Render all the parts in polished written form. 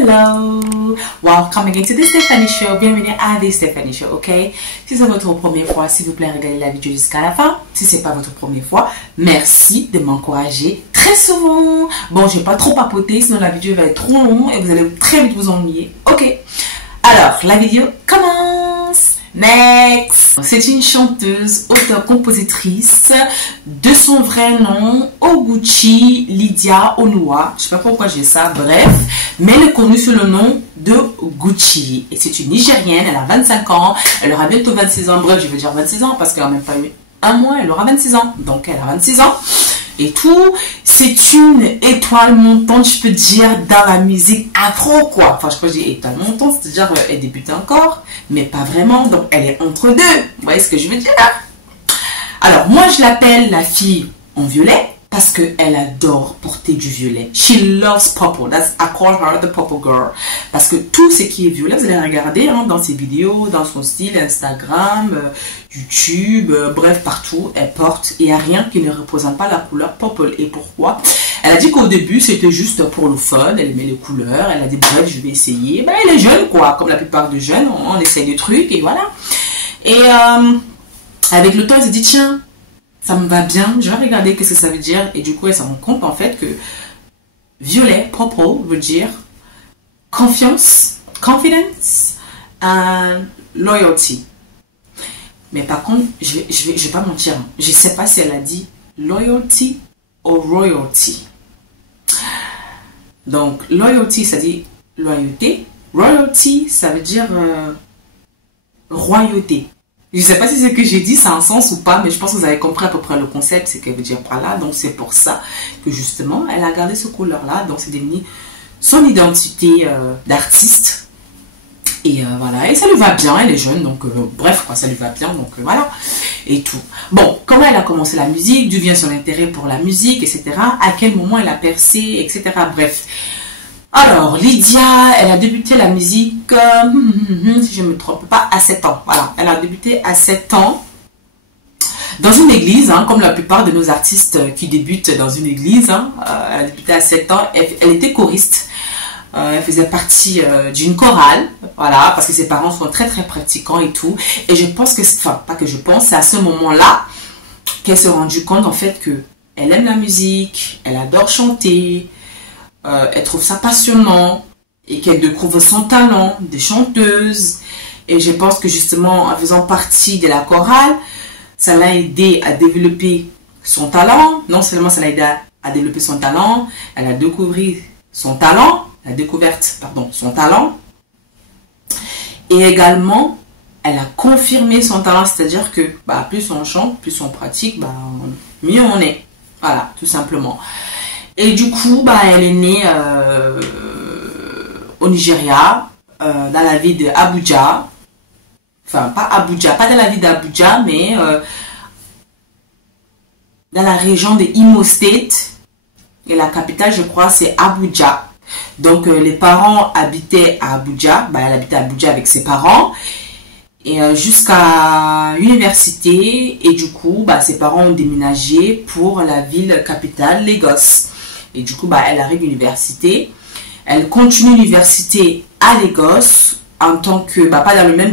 Hello, welcome again to the Stephanie Show. Bienvenue à The Stephanie Show, ok? Si c'est votre première fois, s'il vous plaît, regardez la vidéo jusqu'à la fin. Si c'est pas votre première fois, merci de m'encourager très souvent. Bon, je vais pas trop papoter, sinon la vidéo va être trop longue et vous allez très vite vous ennuyer, ok? Alors, la vidéo commence. Next. C'est une chanteuse, auteure-compositrice de son vrai nom, Oguchi Lydia Onua. Je sais pas pourquoi j'ai ça, bref. Mais elle est connue sous le nom de Gucci. Et c'est une Nigérienne, elle a 25 ans. Elle aura bientôt 26 ans. Bref, je veux dire 26 ans parce qu'elle n'a même pas eu un mois, elle aura 26 ans. Donc elle a 26 ans. Et tout, c'est une étoile montante, je peux dire, dans la musique afro, quoi. Enfin, je peux dire étoile montante, c'est-à-dire elle débute encore, mais pas vraiment, donc elle est entre deux. Vous voyez ce que je veux dire? Alors, moi, je l'appelle la fille en violet, parce qu'elle adore porter du violet. She loves purple. I call her the purple girl. Parce que tout ce qui est violet, vous allez regarder hein, dans ses vidéos, dans son style, Instagram, YouTube, bref, partout, elle porte. Il n'y a rien qui ne représente pas la couleur purple. Et pourquoi? Elle a dit qu'au début, c'était juste pour le fun. Elle aimait les couleurs. Elle a dit, bref, je vais essayer. Ben, elle est jeune, quoi. Comme la plupart des jeunes, on essaie des trucs et voilà. Et avec le temps, elle s'est dit, tiens, ça me va bien, je vais regarder qu'est-ce que ça veut dire. Et du coup, elle se rend compte en fait que violet, purple, veut dire confiance, confidence, and loyalty. Mais par contre, je vais pas mentir, je sais pas si elle a dit loyalty ou royalty. Donc, loyalty, ça dit loyauté. Royalty, ça veut dire royauté. Je ne sais pas si ce que j'ai dit, ça a un sens ou pas, mais je pense que vous avez compris à peu près le concept, c'est qu'elle veut dire par là. Donc, c'est pour ça que justement, elle a gardé ce couleur-là. Donc, c'est devenu son identité d'artiste. Et voilà, et ça lui va bien, elle est jeune, donc bref, quoi, ça lui va bien, donc voilà, et tout. Bon, comment elle a commencé la musique, d'où vient son intérêt pour la musique, etc. À quel moment elle a percé, etc. Bref. Alors, Lydia, elle a débuté la musique, si je ne me trompe pas, à 7 ans. Voilà, elle a débuté à 7 ans dans une église, hein, comme la plupart de nos artistes qui débutent dans une église. Hein, elle a débuté à 7 ans, elle était choriste. Elle faisait partie d'une chorale, voilà, parce que ses parents sont très très pratiquants et tout. Et je pense que, enfin, pas que je pense, c'est à ce moment-là qu'elle s'est rendue compte en fait que elle aime la musique, elle adore chanter. Elle trouve ça passionnant et qu'elle découvre son talent de chanteuse. Et je pense que justement, en faisant partie de la chorale, ça l'a aidé à développer son talent. Non seulement ça l'a aidé à développer son talent, elle a découvert son talent, son talent. Et également, elle a confirmé son talent, c'est-à-dire que bah, plus on chante, plus on pratique, bah, mieux on est. Voilà, tout simplement. Et du coup, bah, elle est née au Nigeria, dans la ville d'Abuja. Enfin, pas Abuja, pas dans la ville d'Abuja, mais dans la région de Imo State. Et la capitale, je crois, c'est Abuja. Donc, les parents habitaient à Abuja. Bah, elle habitait à Abuja avec ses parents. Et jusqu'à l'université. Et du coup, bah, ses parents ont déménagé pour la ville capitale, Lagos. Et du coup, bah, elle arrive à l'université. Elle continue l'université à Lagos en tant que, bah, pas dans le même,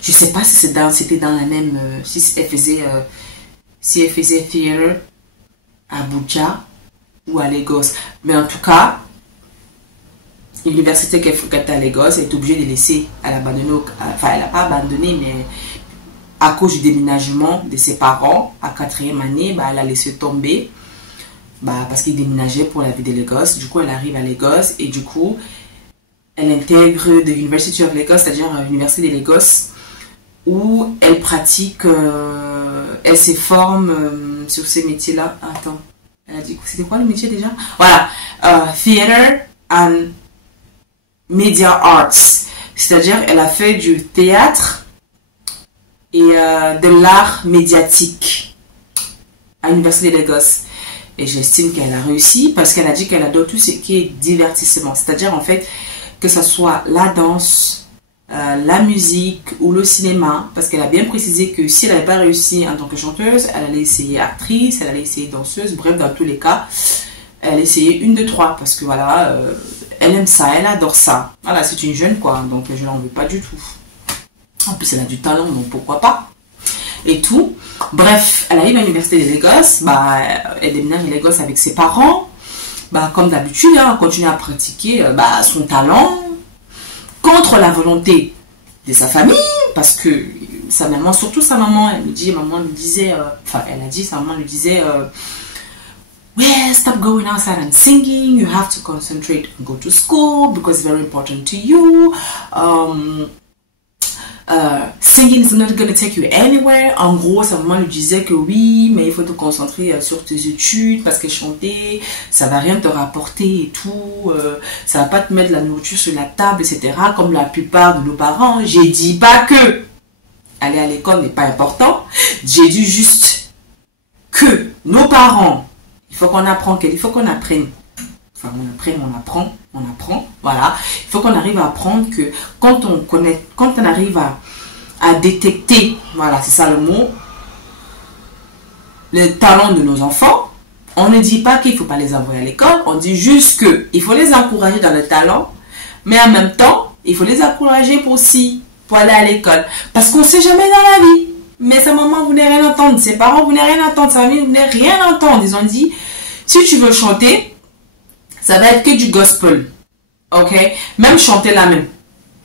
je sais pas si c'était dans la même, si elle faisait theater à Abuja ou à Lagos. Mais en tout cas, l'université qu'elle était à Lagos, elle est obligée de laisser, elle a abandonné, enfin, elle n'a pas abandonné, mais à cause du déménagement de ses parents, à 4e année, bah, elle a laissé tomber bah, parce qu'ils déménageaient pour la vie de Lagos. Du coup, elle arrive à Lagos et du coup, elle intègre the University of Lagos, c'est-à-dire l'université de Lagos, où elle pratique, elle se forme sur ces métiers-là. Attends, elle a dit, c'était quoi le métier déjà? Voilà, Theater and Media Arts, c'est-à-dire elle a fait du théâtre et de l'art médiatique à l'université de Lagos. Et j'estime qu'elle a réussi parce qu'elle a dit qu'elle adore tout ce qui est divertissement. C'est-à-dire en fait que ce soit la danse, la musique ou le cinéma. Parce qu'elle a bien précisé que si elle n'avait pas réussi en tant que chanteuse, elle allait essayer actrice, elle allait essayer danseuse. Bref, dans tous les cas, elle essayait une, deux, trois, parce que voilà, elle aime ça, elle adore ça. Voilà, c'est une jeune quoi, donc je n'en veux pas du tout. En plus, elle a du talent, donc pourquoi pas. Et tout. Bref, elle arrive à l'université de Lagos, bah, elle déménage à Lagos avec ses parents. Bah, comme d'habitude, hein, elle continue à pratiquer bah, son talent contre la volonté de sa famille, parce que sa maman, surtout sa maman, elle lui disait, elle a dit, sa maman lui disait, well, stop going outside and singing, you have to concentrate and go to school because it's very important to you. Singing is not going to take you anywhere. En gros, sa maman lui disait que oui, mais il faut te concentrer sur tes études parce que chanter, ça va rien te rapporter et tout. Ça va pas te mettre de la nourriture sur la table, etc. Comme la plupart de nos parents. J'ai dit pas que aller à l'école n'est pas important. J'ai dit juste que nos parents, il faut qu'on apprenne, Enfin, on apprend, voilà. Il faut qu'on arrive à apprendre que quand on arrive à détecter, voilà, c'est ça le mot, le talent de nos enfants, on ne dit pas qu'il ne faut pas les envoyer à l'école, on dit juste qu'il faut les encourager dans le talent, mais en même temps, il faut les encourager pour aller à l'école. Parce qu'on ne sait jamais dans la vie. Mais sa maman, vous n'allez rien entendre, ses parents, vous n'allez rien entendre, sa famille, vous n'allez rien entendre. Ils ont dit, si tu veux chanter, ça va être que du gospel. Ok? Même chanter là même.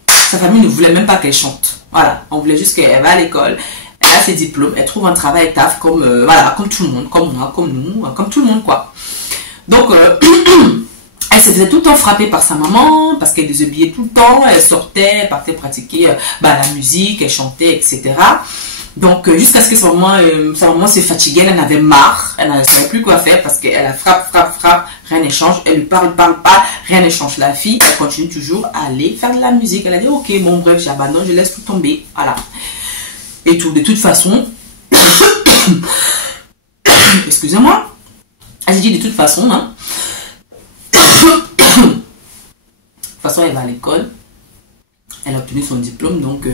Sa famille ne voulait même pas qu'elle chante. Voilà. On voulait juste qu'elle va à l'école. Elle a ses diplômes. Elle trouve un travail, elle taffe comme, voilà, comme tout le monde. Comme moi, comme nous, comme tout le monde, quoi. Donc, elle se faisait tout le temps frapper par sa maman parce qu'elle désobéissait tout le temps. Elle sortait, elle partait pratiquer la musique, elle chantait, etc. Donc, jusqu'à ce que sa maman s'est fatiguée, elle en avait marre, elle ne savait plus quoi faire parce qu'elle a frappe, rien n'échange, elle lui parle pas, rien n'échange. La fille, elle continue toujours à aller faire de la musique. Elle a dit, ok, bon, bref, j'abandonne, je laisse tout tomber, voilà. Et tout, de toute façon, excusez-moi, j'ai dit de toute façon, hein, de toute façon, elle va à l'école, elle a obtenu son diplôme, donc,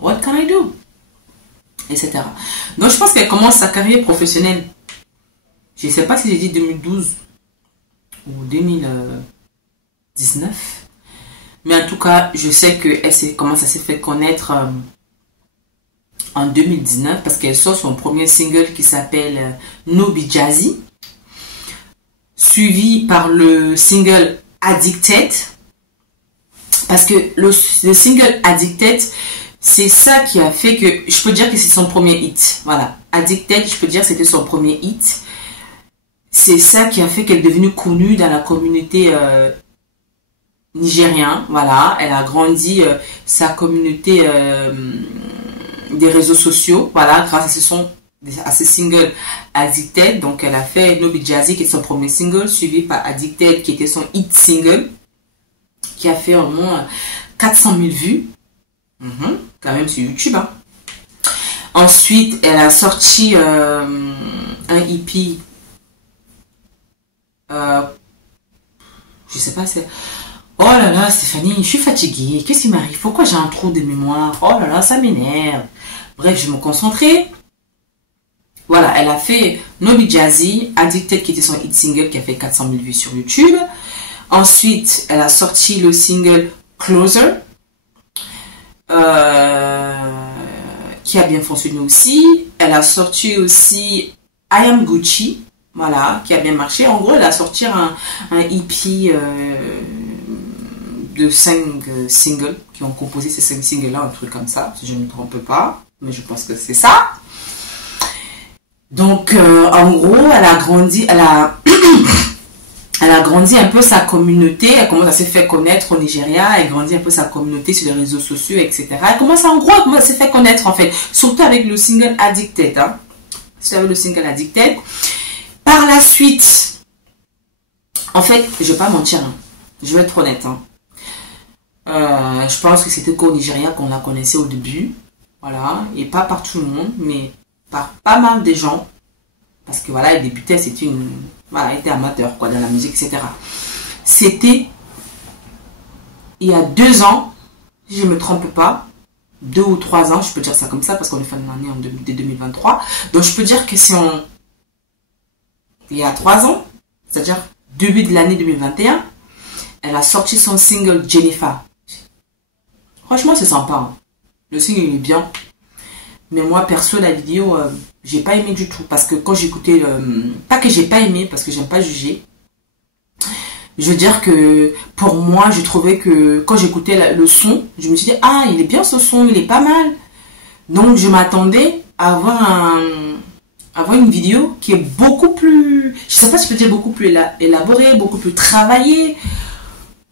what can I do? Etc. Donc je pense qu'elle commence sa carrière professionnelle. Je ne sais pas si j'ai dit 2012 ou 2019. Mais en tout cas, je sais qu'elle commence à se faire connaître en 2019 parce qu'elle sort son premier single qui s'appelle No Be Jazzy. Suivi par le single Addicted. Parce que le single Addicted, c'est ça qui a fait que, je peux dire que c'est son premier hit. Voilà. Addicted, je peux dire que c'était son premier hit. C'est ça qui a fait qu'elle est devenue connue dans la communauté nigérienne. Voilà. Elle a grandi sa communauté des réseaux sociaux. Voilà. Grâce à ce single Addicted. Donc, elle a fait No Be Jazzy qui est son premier single, suivi par Addicted qui était son hit single, qui a fait au moins 400 000 vues. Quand même sur YouTube. Hein. Ensuite, elle a sorti un EP. Je sais pas, c'est... Oh là là, Stéphanie, je suis fatiguée. Qu'est-ce qui m'arrive? Pourquoi j'ai un trou de mémoire? Oh là là, ça m'énerve. Bref, je vais me concentrer. Voilà, elle a fait No Be Jazzy, Addicted qui était son hit single qui a fait 400 000 vues sur YouTube. Ensuite, elle a sorti le single Closer. Qui a bien fonctionné aussi. Elle a sorti aussi I Am Gucci, voilà, qui a bien marché. En gros, elle a sorti un EP de 5 singles qui ont composé ces 5 singles-là, un truc comme ça, si je ne me trompe pas, mais je pense que c'est ça. Donc, en gros, elle a grandi, elle a grandi un peu sa communauté, elle commence à se faire connaître au Nigeria, elle grandit un peu sa communauté sur les réseaux sociaux, etc. Elle commence à se faire connaître en fait, surtout avec le single Addicted. Hein. Surtout avec le single Addicted. Par la suite, en fait, je vais pas mentir, hein. Je vais être honnête. Hein. Je pense que c'était qu'au Nigeria qu'on la connaissait au début, voilà, et pas par tout le monde, mais par pas mal de gens. Parce que voilà, elle débutait, c'était elle était amateur quoi, dans la musique, etc. C'était il y a 2 ans, si je ne me trompe pas, 2 ou 3 ans, je peux dire ça comme ça, parce qu'on est fin de l'année en 2023. Donc je peux dire que c'est il y a 3 ans, c'est-à-dire début de l'année 2021, elle a sorti son single Jennifer. Franchement, c'est sympa. Hein. Le single il est bien. Mais moi, perso, la vidéo, j'ai pas aimé du tout. Parce que quand j'écoutais... pas que j'ai pas aimé, parce que j'aime pas juger. Je veux dire que pour moi, je trouvais que quand j'écoutais le son, je me suis dit, ah, il est bien ce son, il est pas mal. Donc, je m'attendais à avoir une vidéo qui est beaucoup plus... Je sais pas si je peux dire beaucoup plus élaborée, beaucoup plus travaillée,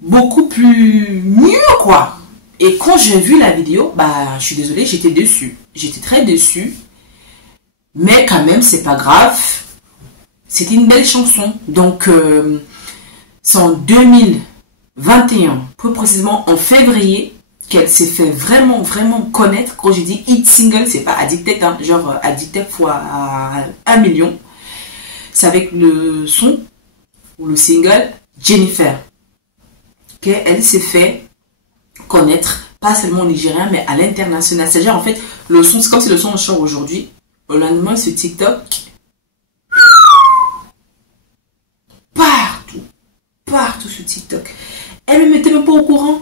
beaucoup plus mieux, quoi. Et quand j'ai vu la vidéo, bah, je suis désolée, j'étais déçue. J'étais très déçue. Mais quand même, c'est pas grave. C'était une belle chanson. Donc, c'est en 2021, plus précisément en février, qu'elle s'est fait vraiment, vraiment connaître. Quand je dis hit single, c'est pas Addicted, hein, genre Addicted fois 1 million. C'est avec le son, ou le single, Jennifer. Qu'elle s'est fait connaître, pas seulement au Nigérien, mais à l'international. C'est-à-dire, en fait, le son, c'est comme si le son sort aujourd'hui. Au lendemain, sur TikTok, partout sur TikTok. Elle ne m'était même pas au courant.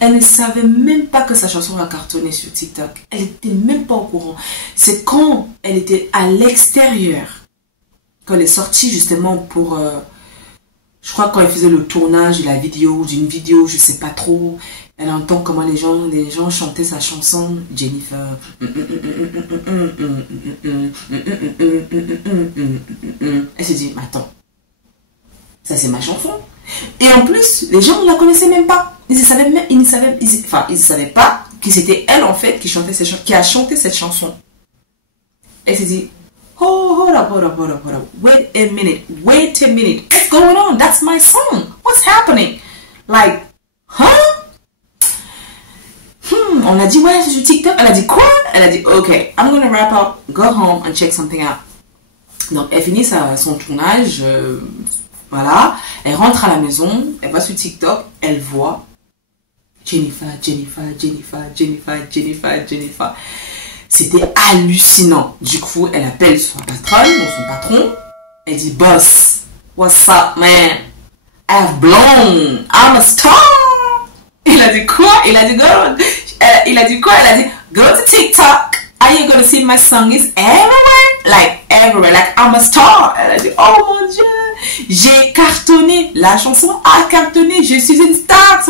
Elle ne savait même pas que sa chanson va cartonner sur TikTok. Elle n'était même pas au courant. C'est quand elle était à l'extérieur, quand elle est sortie justement pour... je crois quand elle faisait le tournage de la vidéo, d'une vidéo, je sais pas trop. Elle entend comment les gens chantaient sa chanson, Jennifer. Elle se dit, attends, ça c'est ma chanson. Et en plus, les gens ne la connaissaient même pas. Ils ne savaient pas que c'était elle en fait qui a chanté cette chanson. Elle s'est dit, oh, hold up. Wait a minute. What's going on? That's my song. What's happening? Like, huh? On a dit, ouais, c'est sur TikTok. Elle a dit, quoi? Elle a dit, ok, I'm gonna wrap up, go home and check something out. Donc, elle finit son tournage, voilà. Elle rentre à la maison, elle va sur TikTok, elle voit Jennifer. C'était hallucinant. Du coup, elle appelle son patron ou son patron. Elle dit, boss, what's up, man? I've blown. I'm a star. Il a dit quoi? Il a dit, il a dit quoi? Elle a dit, go to TikTok. Are you gonna see my song is everywhere? Like, everywhere. Like, I'm a star. Elle a dit, oh mon Dieu. J'ai cartonné. La chanson a cartonné. Je suis une star.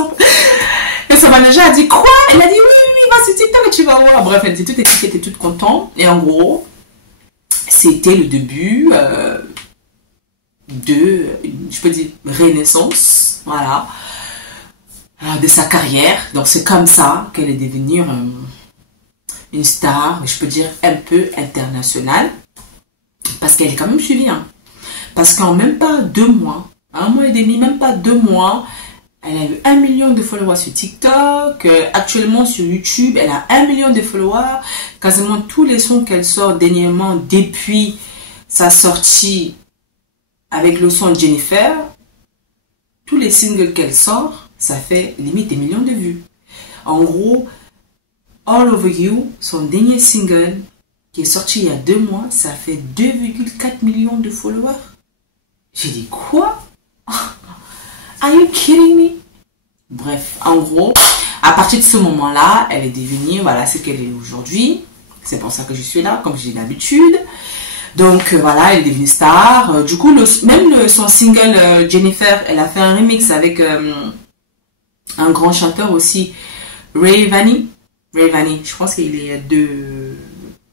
Et son manager a dit, quoi? Elle a dit, oui, va sur TikTok et tu vas voir. Bref, elle dit, toute l'équipe était toute contente. Et en gros, c'était le début de, je peux dire, renaissance. Voilà. De sa carrière. Donc c'est comme ça qu'elle est devenue une star, je peux dire un peu internationale, parce qu'elle est quand même suivie. Hein. Parce qu'en même pas 2 mois, 1 mois et demi, même pas 2 mois, elle a eu 1 million de followers sur TikTok. Actuellement sur YouTube, elle a 1 million de followers. Quasiment tous les sons qu'elle sort dernièrement depuis sa sortie avec le son Jennifer, tous les singles qu'elle sort, ça fait limite des millions de vues. En gros, All Over You, son dernier single, qui est sorti il y a 2 mois, ça fait 2,4 millions de followers. J'ai dit, quoi? Are you kidding me? Bref, en gros, à partir de ce moment-là, elle est devenue, voilà, ce qu'elle est aujourd'hui. C'est pour ça que je suis là, comme j'ai l'habitude. Donc voilà, elle est devenue star. Du coup, son single Jennifer, elle a fait un remix avec un grand chanteur aussi, Rayvanny. Je pense qu'il est de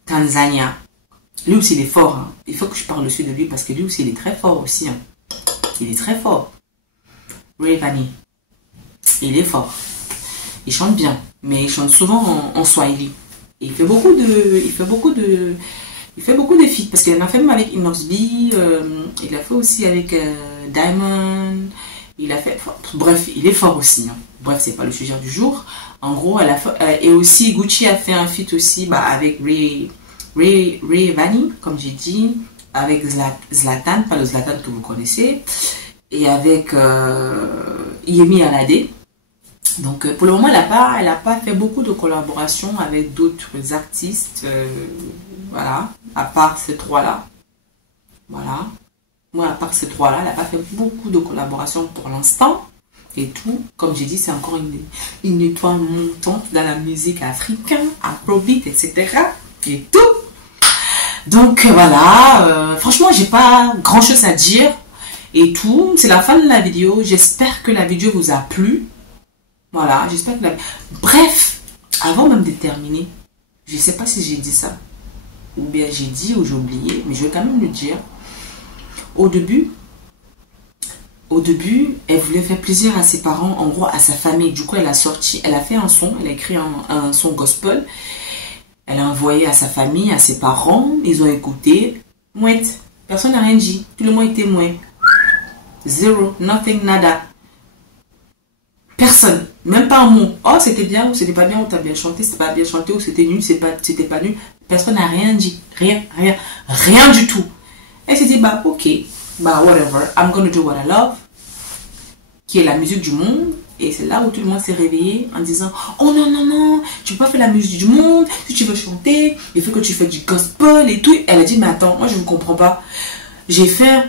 Tanzania. Lui aussi, il est fort. Hein. Il faut que je parle aussi de lui parce que lui aussi, il est très fort aussi. Hein. Il est très fort. Rayvanny. Il est fort. Il chante bien, mais il chante souvent en Swahili. Et il fait beaucoup de feats parce qu'il en a fait même avec Inox B. Il a fait aussi avec Diamond. Il a fait, bref, il est fort aussi. Hein. Bref, c'est pas le sujet du jour. En gros, elle a fait, et aussi Gucci a fait un feat aussi avec Rayvanny, comme j'ai dit, avec Zlatan, pas le Zlatan que vous connaissez, et avec Yemi Alade. Donc pour le moment, elle a pas fait beaucoup de collaborations avec d'autres artistes, voilà, à part ces 3 là, voilà. Moi, à part ces trois-là, elle n'a pas fait beaucoup de collaborations pour l'instant. Et tout, comme j'ai dit, c'est encore une étoile montante dans la musique africaine, afrobeat, etc. Et tout. Donc voilà, franchement, j'ai pas grand chose à dire. Et tout, c'est la fin de la vidéo. J'espère que la vidéo vous a plu. Voilà, j'espère que Bref, avant même de terminer, je sais pas si j'ai dit ça. Ou bien j'ai dit ou j'ai oublié, mais je vais quand même le dire. Au début, elle voulait faire plaisir à ses parents, en gros à sa famille. Du coup, elle a fait un son, elle a écrit un son gospel. Elle a envoyé à sa famille, à ses parents. Ils ont écouté. Mouette. Personne n'a rien dit. Tout le monde était mouette. Zéro. Nothing, nada. Personne. Même pas un mot. Oh, c'était bien ou c'était pas bien, ou t'as bien chanté, c'était pas bien chanté, ou c'était nul, c'était pas nul. Personne n'a rien dit. Rien du tout. Elle s'est dit, bah, ok. Bah, whatever. I'm gonna do what I love. Qui est la musique du monde. Et c'est là où tout le monde s'est réveillé en disant, oh non, non, non, tu peux pas faire la musique du monde. Si tu veux chanter, il faut que tu fasses du gospel et tout. Elle a dit, mais attends, moi je ne comprends pas. J'ai fait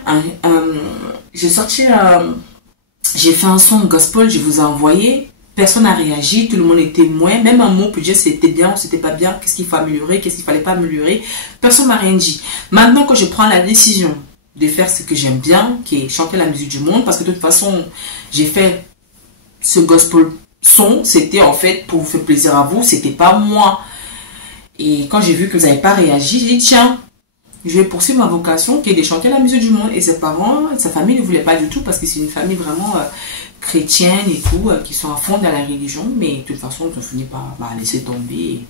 j'ai fait un son gospel, je vous ai envoyé. Personne n'a réagi, tout le monde était moins. Même un mot peut dire c'était bien ou c'était pas bien. Qu'est-ce qu'il faut améliorer, qu'est-ce qu'il fallait pas améliorer. Personne m'a rien dit. Maintenant que je prends la décision de faire ce que j'aime bien, qui est chanter la musique du monde, parce que de toute façon, j'ai fait ce gospel son, c'était en fait pour vous faire plaisir à vous, c'était pas moi. Et quand j'ai vu que vous n'avez pas réagi, j'ai dit tiens, je vais poursuivre ma vocation qui est de chanter la musique du monde. Et ses parents, sa famille ne voulait pas du tout parce que c'est une famille vraiment chrétienne et tout, qui sont à fond dans la religion. Mais de toute façon, on finit par laisser tomber. Et,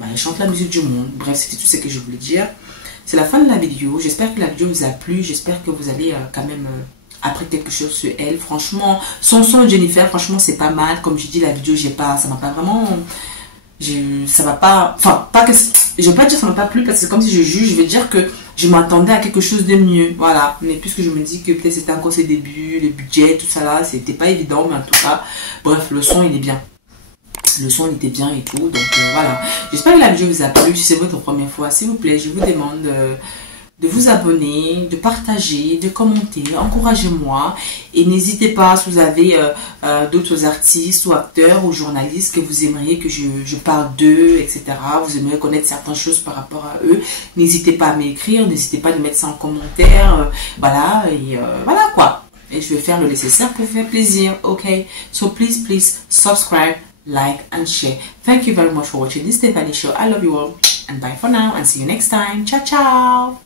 elle chante la musique du monde. Bref, c'était tout ce que je voulais dire. C'est la fin de la vidéo. J'espère que la vidéo vous a plu. J'espère que vous allez quand même appris quelque chose sur elle. Franchement, son son Jennifer, franchement, c'est pas mal. Comme je dis, la vidéo, ça m'a pas vraiment... ça va pas... Enfin, pas que... Je vais pas dire que ça m'a pas plu parce que comme si je juge, je vais dire que je m'attendais à quelque chose de mieux. Voilà. Mais puisque je me dis que peut-être c'était encore ses débuts, le budget, tout ça là, c'était pas évident, mais en tout cas, bref, le son, il est bien. Le son, il était bien et tout. Donc, voilà. J'espère que la vidéo vous a plu. Si c'est votre première fois, s'il vous plaît, je vous demande... de vous abonner, de partager, de commenter, encouragez-moi et n'hésitez pas si vous avez d'autres artistes ou acteurs ou journalistes que vous aimeriez que je parle d'eux, etc. Vous aimeriez connaître certaines choses par rapport à eux, n'hésitez pas à m'écrire, n'hésitez pas à mettre ça en commentaire, voilà, et voilà quoi. Et je vais faire le nécessaire pour faire plaisir, ok? So please subscribe, like and share. Thank you very much for watching this Stephanie Show. I love you all and bye for now and see you next time. Ciao, ciao!